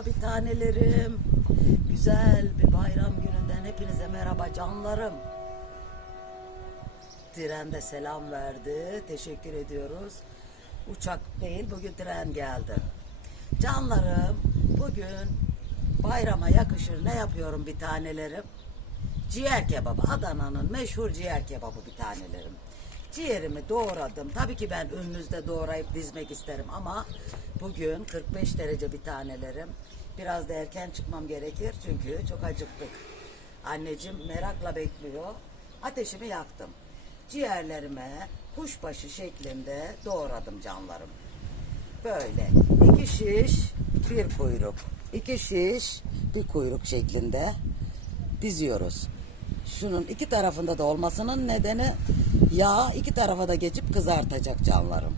tanelerim. Güzel bir bayram gününden hepinize merhaba canlarım. Tren de selam verdi. Teşekkür ediyoruz. Uçak değil bugün tren geldi. Canlarım bugün bayrama yakışır ne yapıyorum bir tanelerim? Ciğer kebabı. Adana'nın meşhur ciğer kebabı bir tanelerim. Ciğerimi doğradım. Tabii ki ben önünüzde doğrayıp dizmek isterim ama bugün 45 derece bir tanelerim. Biraz da erken çıkmam gerekir çünkü çok acıktık. Anneciğim merakla bekliyor. Ateşimi yaktım. Ciğerlerime kuşbaşı şeklinde doğradım canlarım. Böyle iki şiş bir kuyruk. iki şiş bir kuyruk şeklinde diziyoruz. Şunun iki tarafında da olmasının nedeni yağ iki tarafa da geçip kızartacak canlarım.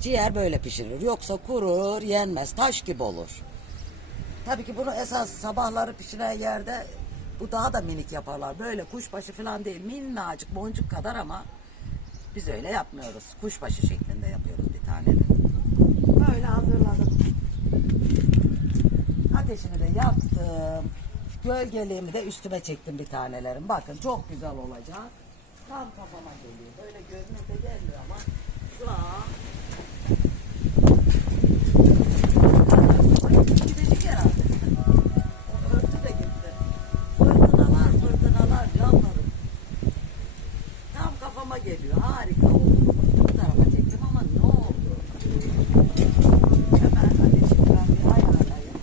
Ciğer böyle pişirilir. Yoksa kurur, yenmez, taş gibi olur. Tabii ki bunu esas sabahları pişiren yerde bu daha da minik yaparlar. Böyle kuşbaşı falan değil. Minnacık boncuk kadar ama biz öyle yapmıyoruz. Kuşbaşı şeklinde yapıyoruz bir tane. Böyle hazırladım. Ateşini de yaktım. Gölgeliğimi de üstüme çektim bir tanelerim. Bakın çok güzel olacak. Tam kafama geliyor. Böyle görünürde gelmiyor ama şu an Ay, gidecek herhalde. O örtü de gitti. Fırtınalar fırtınalar canlarım. Tam kafama geliyor. Harika oldu. Bu tarafa çektim ama ne oldu? Hemen ateşi ben bir ayarlayayım.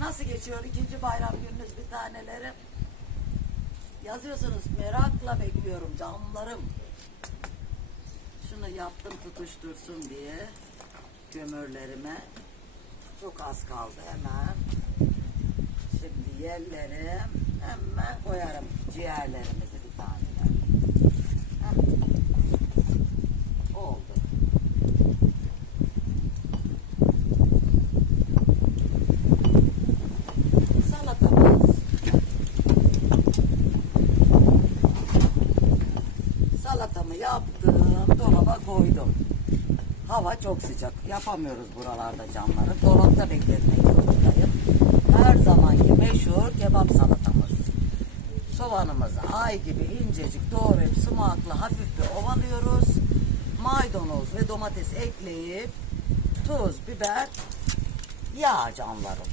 Nasıl geçiyor ikinci bayram gününüz bir tanelerim? Yazıyorsunuz merakla bekliyorum canlarım. Şunu yaptım tutuştursun diye kömürlerime. Çok az kaldı hemen. Şimdi yerlerim hemen koyarım ciğerlerimizi bir taneler. Heh. Oldu. Salatamız. Salatamı yaptım, dolaba koydum. Hava çok sıcak. Yapamıyoruz buralarda canları. Dolapta bekletmek zorundayım. Her zamanki meşhur kebap salatamız. Soğanımızı ay gibi incecik doğrayıp sumakla hafif bir ovalıyoruz. Maydanoz ve domates ekleyip tuz, biber, yağ canlarım.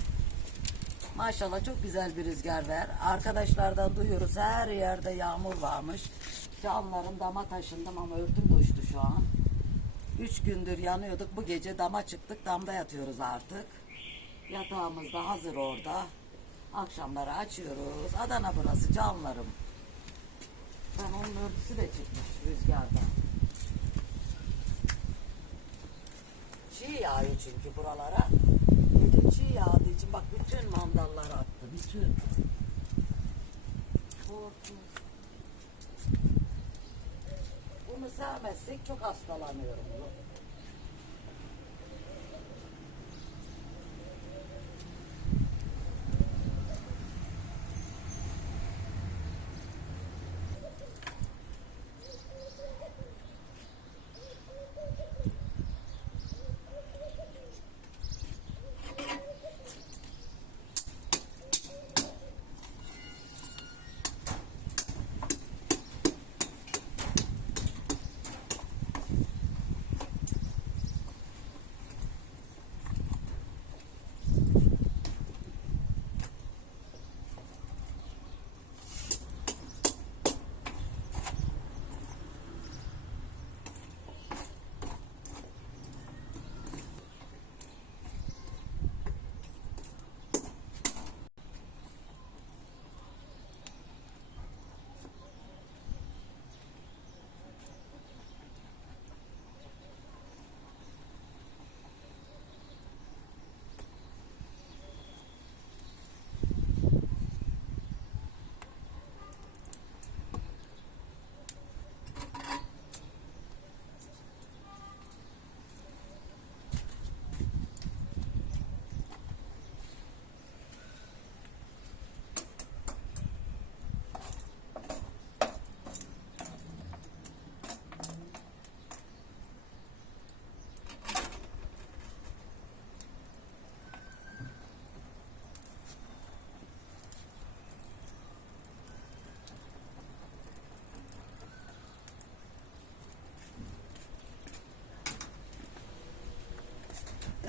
Maşallah çok güzel bir rüzgar var. Arkadaşlardan duyuyoruz her yerde yağmur varmış. Canlarım dama taşındım ama örtüm düştü şu an. Üç gündür yanıyorduk. Bu gece dama çıktık. Damda yatıyoruz artık. Yatağımız da hazır orada. Akşamları açıyoruz. Adana burası canlarım. Ben onun örtüsü de çıkmış rüzgarda. Çiğ yağıyor çünkü buralara. Gece çiğ yağdığı için bak bütün mandallar attı. Bütün. Korkunç. Bunu sevmezsek çok hastalanıyorum.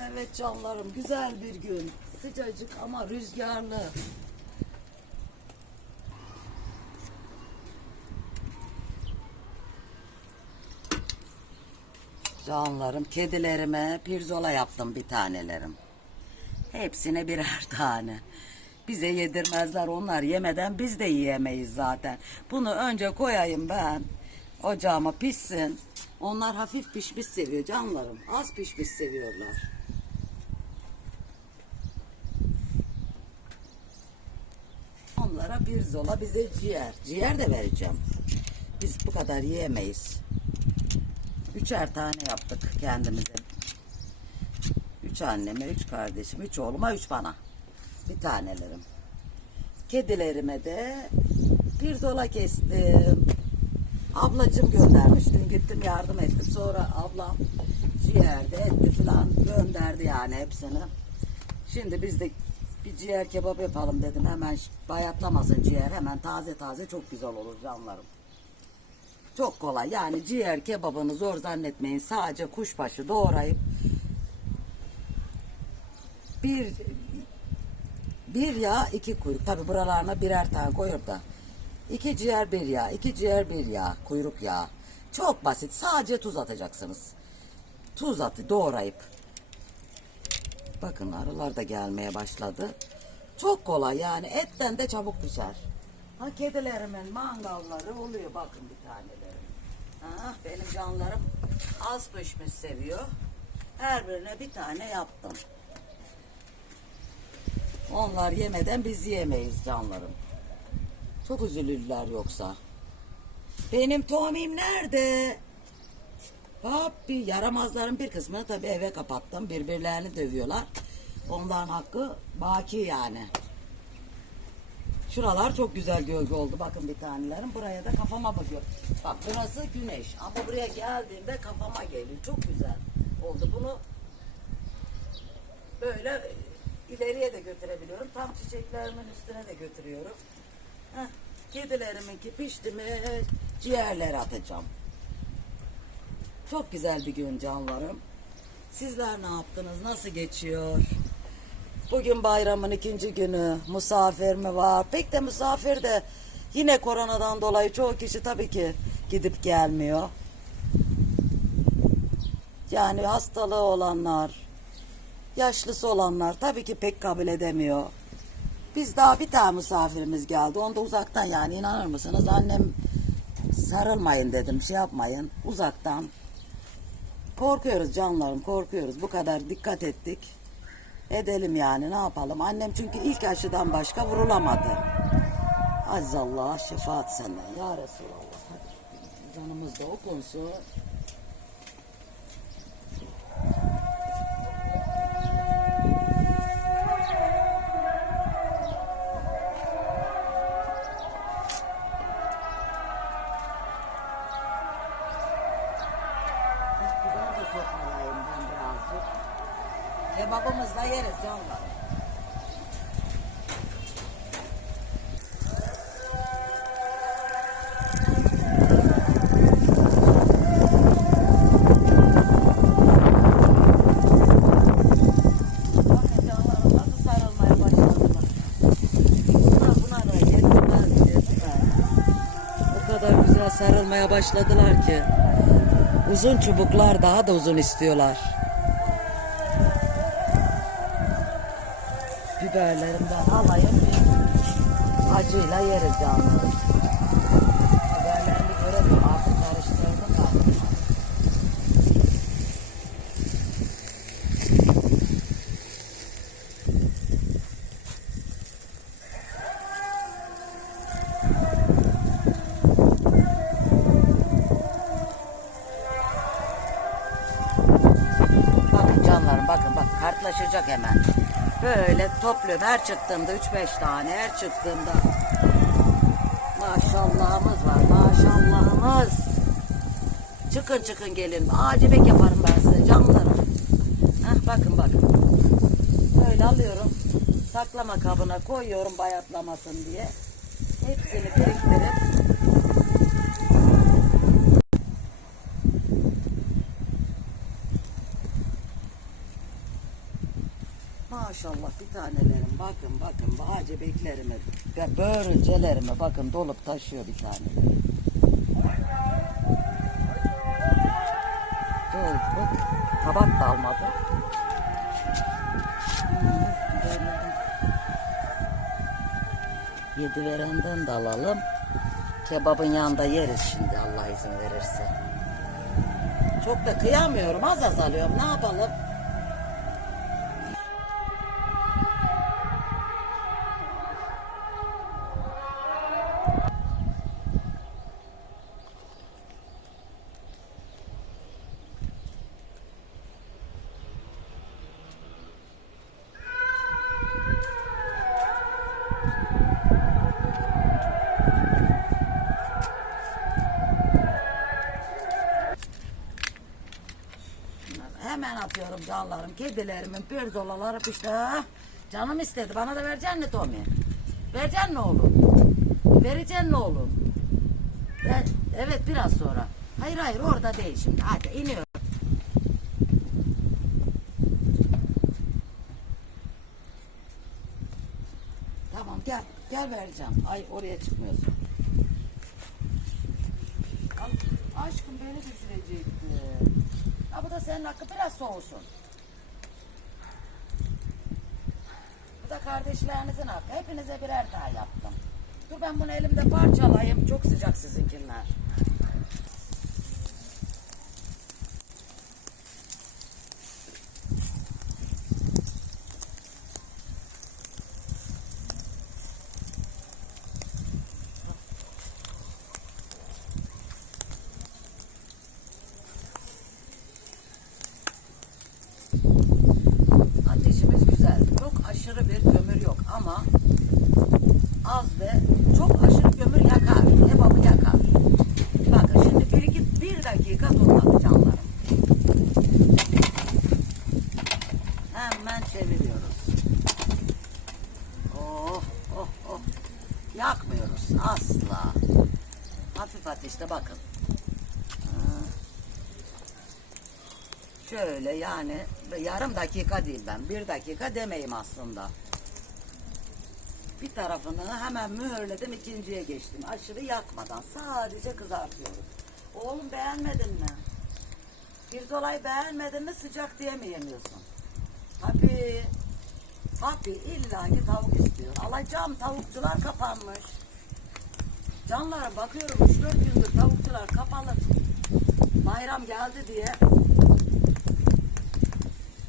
Evet canlarım güzel bir gün. Sıcacık ama rüzgarlı. Canlarım kedilerime pirzola yaptım bir tanelerim. Hepsine birer tane. Bize yedirmezler onlar yemeden biz de yiyemeyiz zaten. Bunu önce koyayım ben. Ocağıma pişsin. Onlar hafif pişmiş seviyor canlarım. Az pişmiş seviyorlar. Onlara pirzola bize ciğer. Ciğer de vereceğim. Biz bu kadar yiyemeyiz. Üçer tane yaptık kendimize. Üç anneme, üç kardeşime, üç oğluma, üç bana. Bir tanelerim. Kedilerime de pirzola kestim. Ablacım göndermiş. Dün gittim yardım ettim. Sonra ablam ciğerde etti falan gönderdi yani hepsini. Şimdi biz de bir ciğer kebap yapalım dedim. Hemen bayatlamasın ciğer. Hemen taze taze çok güzel olur canlarım. Çok kolay. Yani ciğer kebabını zor zannetmeyin. Sadece kuşbaşı doğrayıp bir bir yağ iki kuyruk. Tabi buralarına birer tane koyup da iki ciğer bir yağ, iki ciğer bir yağ, kuyruk yağı. Çok basit. Sadece tuz atacaksınız. Tuz atı doğrayıp. Bakın arılar da gelmeye başladı. Çok kolay yani etten de çabuk pişer. Ha kedilerimin mangalları oluyor bakın bir taneleri. Ha, benim canlarım az pişmiş seviyor. Her birine bir tane yaptım. Onlar yemeden biz yiyemeyiz canlarım. Çok üzülürler yoksa. Benim Tommy'm nerede? Bir yaramazların bir kısmını tabii eve kapattım. Birbirlerini dövüyorlar. Onların hakkı baki yani. Şuralar çok güzel gölge oldu. Bakın bir tanelerim. Buraya da kafama bakıyor. Bak burası güneş. Ama buraya geldiğimde kafama geliyor. Çok güzel oldu. Bunu böyle ileriye de götürebiliyorum. Tam çiçeklerimin üstüne de götürüyorum. Heh, kedileriminki pişti mi ciğerleri atacağım. Çok güzel bir gün canlarım. Sizler ne yaptınız? Nasıl geçiyor? Bugün bayramın ikinci günü. Misafir mi var? Pek de misafir de yine koronadan dolayı çoğu kişi tabii ki gidip gelmiyor. Yani hastalığı olanlar, yaşlısı olanlar tabii ki pek kabul edemiyor. Biz daha bir tane misafirimiz geldi. Onu da uzaktan yani inanır mısınız? Annem sarılmayın dedim şey yapmayın. Uzaktan. Korkuyoruz canlarım korkuyoruz. Bu kadar dikkat ettik. Edelim yani ne yapalım. Annem çünkü ilk aşıdan başka vurulamadı. Azizallah şefaat senden ya Resulallah. Hadi canımız da okunsun. Sarılmaya başladılar ki. Uzun çubuklar daha da uzun istiyorlar. Biberlerimden alayım. Acıyla yeriz canlarım. Topluyorum her çıktığımda 3-5 tane her çıktığımda. Maşallahımız var maşallahımız. Çıkın çıkın gelin. Acibek yaparım ben size canlarım. Heh, bakın bakın. Böyle alıyorum. Saklama kabına koyuyorum bayatlamasın diye. Hepsini biriktirip maşallah bir tanelerim. Bakın bakın bahçe beklerimi ve börülcelerimi bakın dolup taşıyor bir taneleri. Dur bak tabak da almadım. Yedi verenden de alalım. Kebabın yanında yeriz şimdi Allah izin verirse. Çok da kıyamıyorum az az alıyorum ne yapalım. Hemen atıyorum canlarım. Kedilerimin pirzolaları pişti. Ah, Canım istedi. Bana da vereceksin mi Tommy? Vereceksin mi oğlum? Vereceksin mi oğlum? Ver, evet biraz sonra. Hayır hayır orada değil şimdi. Hadi iniyorum. Tamam gel. Gel vereceğim. Ay oraya çıkmıyorsun. Aşkım beni düşürecekti. Ha bu da senin hakkı biraz soğusun. Bu da kardeşlerinizin hakkı. Hepinize birer tane yaptım. Dur ben bunu elimde parçalayayım. Çok sıcak sizinkiler. Ateşimiz güzel. Çok aşırı bir kömür yok ama az ve çok aşırı kömür yakar. Kebabı yakar. Bakın şimdi bir iki bir dakika durmadı canlarım. Hemen çeviriyoruz. Oh oh oh. Yakmıyoruz asla. Ateşte bakın. Şöyle yani yarım dakika değil ben. Bir dakika demeyim aslında. Bir tarafını hemen mühürledim ikinciye geçtim. Aşırı yakmadan sadece kızartıyoruz. Oğlum beğenmedin mi? Pirzolayı beğenmedin mi sıcak diye mi yemiyorsun? Tabii. Tabii illa tavuk istiyor. Alacağım tavukçular kapanmış. Canlarım bakıyorum 3-4 gündür tavukçular kapalı. Bayram geldi diye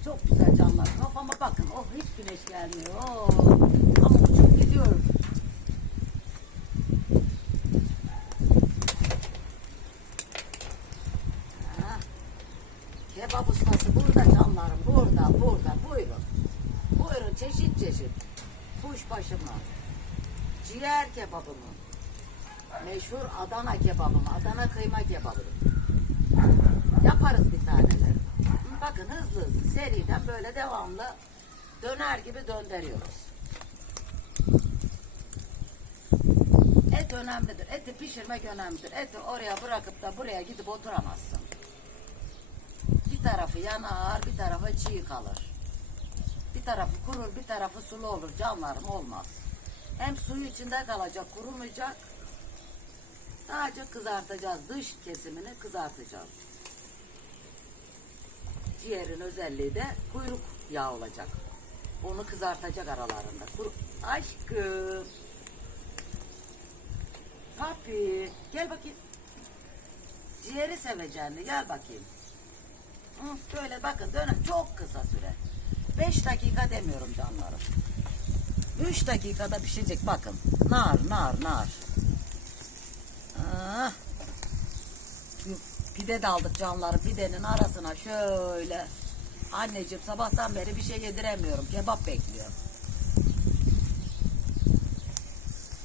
çok güzel canlar. Kafama bakın. Oh hiç güneş gelmiyor. Oh. Ama uçup gidiyor. Ha. Kebap ustası burada canlarım. Burada, burada. Buyurun. Buyurun çeşit çeşit. Kuşbaşı mı? Ciğer kebabı mı? Meşhur Adana kebabı mı? Adana kıyma kebabı? Yaparız bir taneler. Bakın hızlı hızlı seriden böyle devamlı döner gibi döndürüyoruz. Et önemlidir. Eti pişirmek önemlidir. Eti oraya bırakıp da buraya gidip oturamazsın. Bir tarafı yanar, bir tarafı çiğ kalır. Bir tarafı kurur, bir tarafı sulu olur. Canlarım olmaz. Hem suyu içinde kalacak, kurumayacak. Sadece kızartacağız. Dış kesimini kızartacağız. Ciğerin özelliği de kuyruk yağı olacak. Onu kızartacak aralarında. Kuru... Aşkım. Papi. Gel bakayım. Ciğeri seveceğini gel bakayım. Hı, böyle bakın dönem çok kısa süre. 5 dakika demiyorum canlarım. 3 dakikada pişecek bakın. Nar nar nar. Ah. Pide de aldık canlarım. Pidenin arasına şöyle. Anneciğim sabahtan beri bir şey yediremiyorum. Kebap bekliyorum.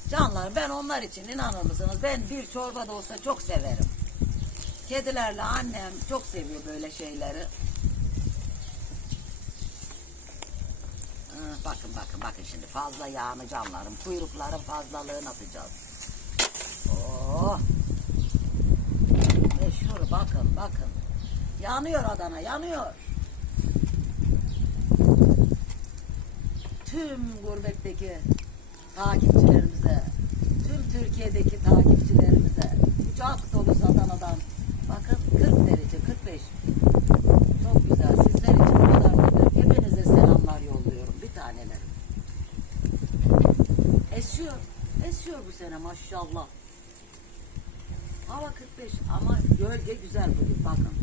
Canlar ben onlar için inanır mısınız? Ben bir çorba da olsa çok severim. Kedilerle annem çok seviyor böyle şeyleri. Bakın bakın bakın şimdi fazla yağını canlarım. Kuyrukların fazlalığını atacağız. Oh. Meşhur bakın bakın. Yanıyor Adana yanıyor. tüm gurbetteki takipçilerimize, tüm Türkiye'deki takipçilerimize kucak dolusu Adana'dan bakın 40 derece 45 çok güzel sizler için bu kadar mutluyum. hepinize selamlar yolluyorum bir taneler esiyor esiyor bu sene maşallah hava 45 ama gölge güzel bugün bakın.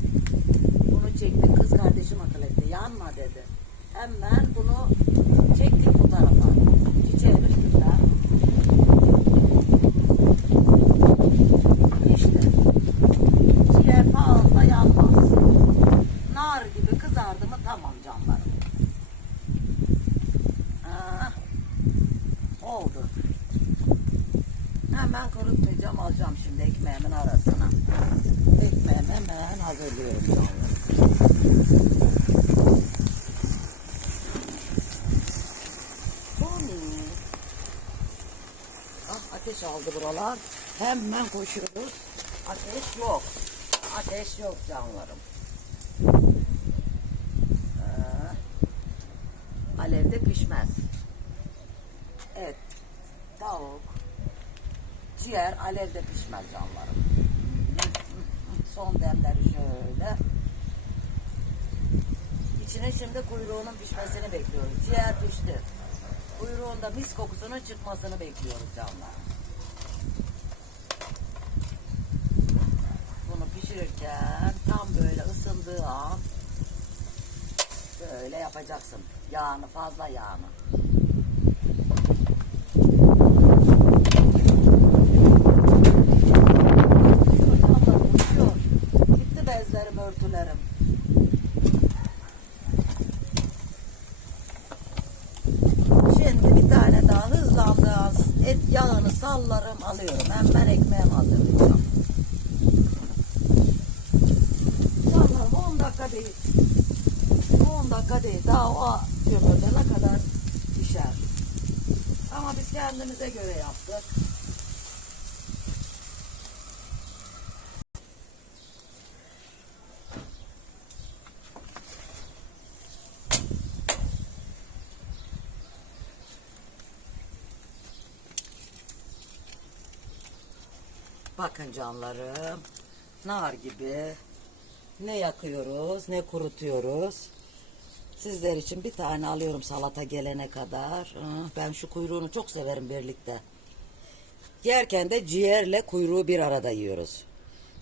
Bunu çekti kız kardeşim akıl etti yanma dedi. Hemen bunu çektik bu tarafa. Çiçeğimiz güzel işte ciğer fazla yanmaz nar gibi kızardı mı tamam canlarım Ah, oldu hemen kurutmayacağım alacağım şimdi ekmeğimin arasına ekmeğimi hemen hazırlıyorum canlarım Tony. Ah ateş aldı buralar. Hemen koşuyoruz. Ateş yok. Ateş yok canlarım. Ee, alevde pişmez. Et, tavuk, ciğer alevde pişmez canlarım. Son demleri şöyle. İçine şimdi kuyruğunun pişmesini bekliyoruz. Ciğer pişti. Kuyruğunda mis kokusunun çıkmasını bekliyoruz canlar. Bunu pişirirken tam böyle ısındığı an böyle yapacaksın. Yağını fazla yağını. Uçuyor canlarım, uçuyor. Gitti bezlerim örtülerim. Şimdi bir tane daha hızlandı az. Et yağını sallarım alıyorum. Hemen ekmeğimi hazırlayacağım. Sanırım 10 dakika değil. 10 dakika değil. Daha o kömürde kadar pişer. Ama biz kendimize göre yaptık. Bakın canlarım. Nar gibi. Ne yakıyoruz ne kurutuyoruz. Sizler için bir tane alıyorum salata gelene kadar. Ben şu kuyruğunu çok severim birlikte. Yerken de ciğerle kuyruğu bir arada yiyoruz.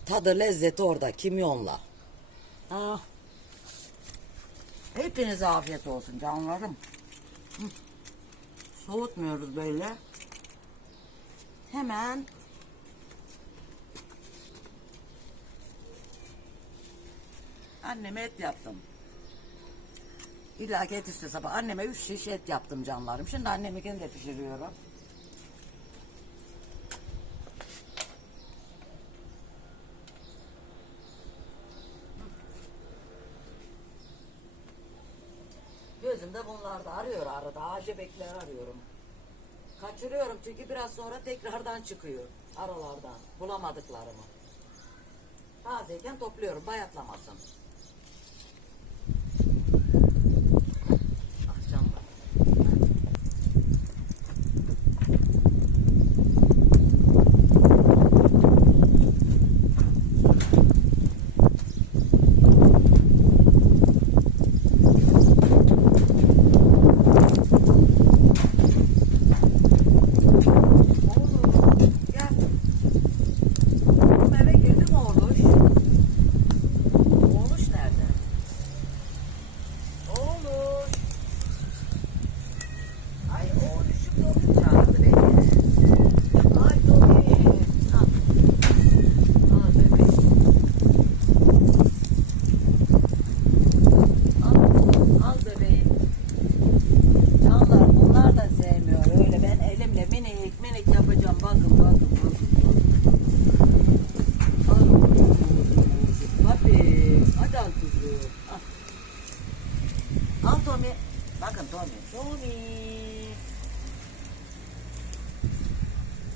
Tadı lezzeti orada kimyonla. Ah. Hepinize afiyet olsun canlarım. Soğutmuyoruz böyle. Hemen Anneme et yaptım. İlla ki et iste sabah. Anneme üç şiş et yaptım canlarım. Şimdi anneminkini de pişiriyorum. Gözümde bunlar da arıyor arada. Acebekler arıyorum. Kaçırıyorum çünkü biraz sonra tekrardan çıkıyor aralardan. Bulamadıklarımı. Tazeyken topluyorum bayatlamasın. Ah canlar. Oğlum gel. Oğlum eve girdi mi oğluş? Oğluş nerede? Oğluş. Ay oğluşum Domin çağırdı beni. Ay Domin. Al. Al bebeğim. Al, al bebeğim. Canlar bunlar da sevmiyor öyle ben elimle minik minik yapacağım bakın bakın bakın. bakın. Al kuzu, Hadi, hadi al kuzu. Al. Al Tommy. Bakın Tommy. Tommy.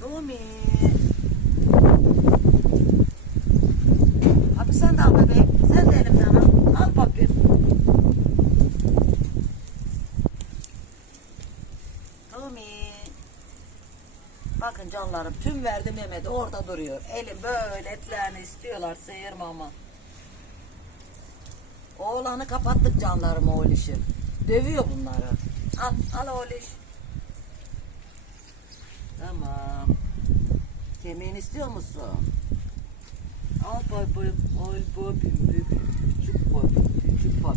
Tommy. Abi sen de al bebeğim. Sen de elimden al. Al papi. Canlarım. Tüm verdim yemedi. Orada duruyor. Elim böyle etlerini istiyorlar. Sıyırma ama. Oğlanı kapattık canlarım oğul. Dövüyor bunları. Al, al oğul. Tamam. Kemiğini istiyor musun? Al boy boy boy boy küçük boy küçük boy.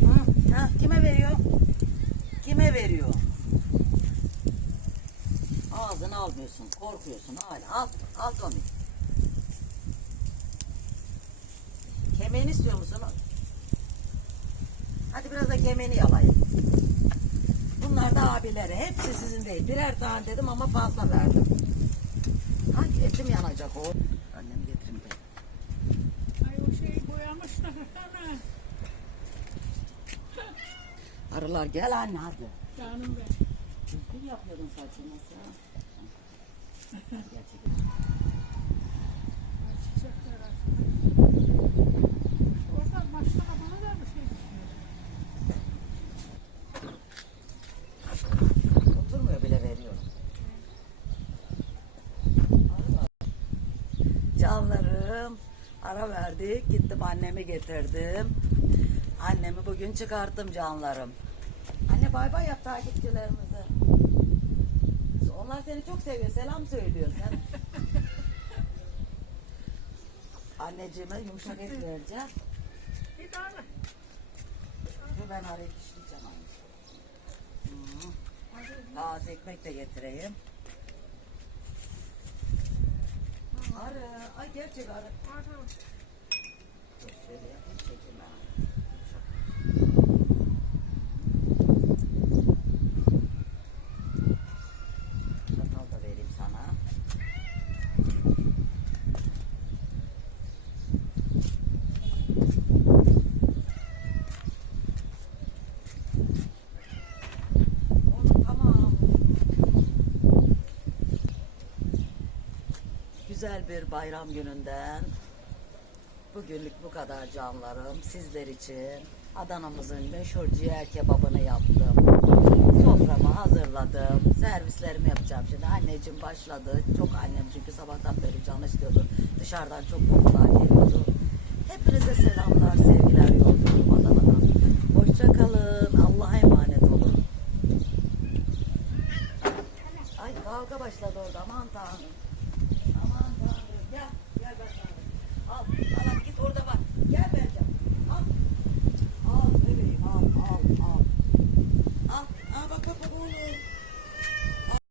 Hı, ha, kime veriyor? Kime veriyor? Ağzını almıyorsun, korkuyorsun hala. Al, al Tommy. Kemiğini istiyor musun? Hadi biraz da kemiğini yalayın. Bunlar da abileri. Hepsi sizin değil. Birer tane dedim ama fazla verdim. Hangi etim yanacak o? Annem getireyim de. Ay o şeyi boyamışlar. Arılar gel anne hadi. Canım ben. Çırpın yapıyordun saçını sen. Canlarım ara verdik. Gittim annemi getirdim. Annemi bugün çıkarttım canlarım. Anne bay bay yap takipçilerimize. Onlar seni çok seviyor. Selam söylüyor sen. Anneciğime yumuşak et vereceğim. Bir tane. Ve ben arayıp işleyeceğim anne. Hmm. Taze ekmek de getireyim. Arı. Ay gerçek arı. Arı. Şöyle yapayım çekeyim ben. Çatal da vereyim sana. Oğlum tamam. Güzel bir bayram gününden Bugünlük bu kadar canlarım. Sizler için Adana'mızın meşhur ciğer kebabını yaptım. Soframı hazırladım. Servislerimi yapacağım şimdi. Anneciğim başladı. Çok annem çünkü sabahtan beri can istiyordu. Dışarıdan çok kokular geliyordu. Hepinize selamlar, sevgiler yolluyorum Adana'dan. Hoşça kalın. Allah'a emanet olun. Ay kavga başladı orada. Aman tanrım. Aman tanrım. Gel. Gel bakalım. Al.